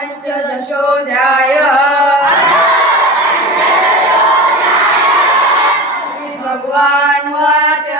पञ्चदशोऽध्याय भगवान् वाच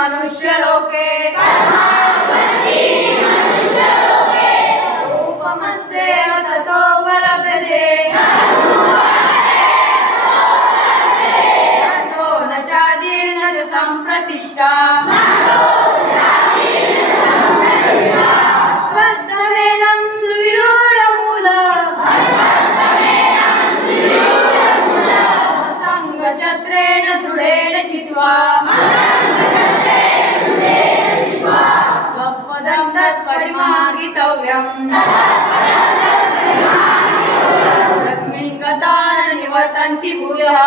मानवन्तीनि मनुष्यलोके रूपमस्य ततो बलप्रदे ततो न चादीर्न च सम्प्रतिष्ठा स्वस्तमेनं सुविरूढमूल सङ्गशस्त्रेण दृढेन चित्वा त्वत्पदं तत्परिमार्गितव्यम्। यस्मिन् गता न निवर्तन्ति भूयः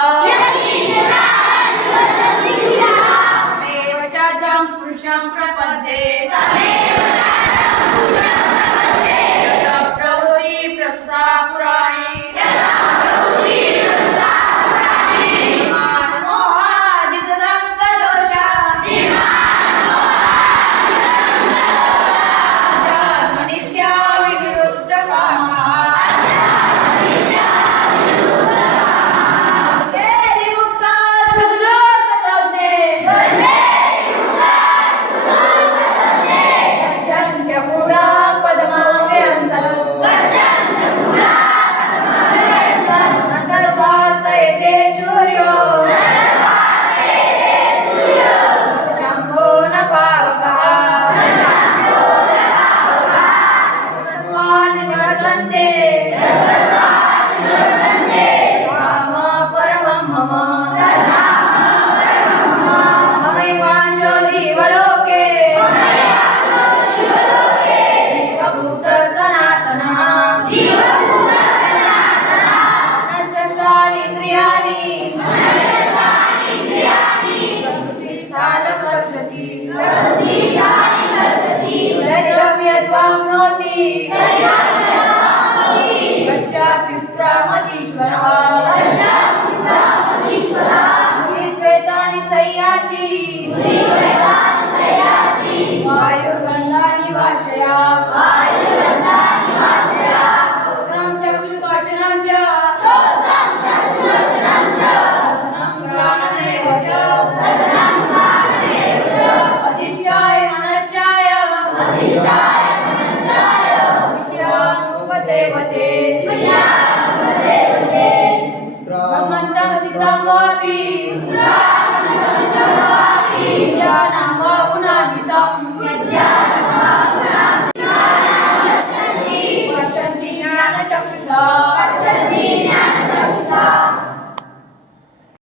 तमेव चाद्यं पुरुषं प्रपद्ये। ಭಗವಂತೆ ರಾಮ ಪರಮ ಮಮ ಮಮೈವಾ ಶೋಧಿವಲೋಕೆ ಜೀವಭೂತ ಸನಾತನಃ ಮನಸ್ಸಾಲಿ ಕ್ರಿಯಾನಿ ಪ್ರಕೃತಿ ಸ್ಥಾನ ಕರ್ಷತಿ ಪ್ರಕೃತಿ ಸ್ಥಾನ ಕರ್ಷತಿ ಶರೀರಂ ಯದ್ವಾಪ್ನೋತಿ ಶರೀರಂ गच्छाप्युत्क्रामतीश्वरः द्वेतानि संयाति वायुर्गन्धानि वाशया श्रोत्रं चक्षुस्पर्शनं च रसनं घ्राणमेव च अधिष्ठाय मनश्चाय विषयानुपसेवते Moping.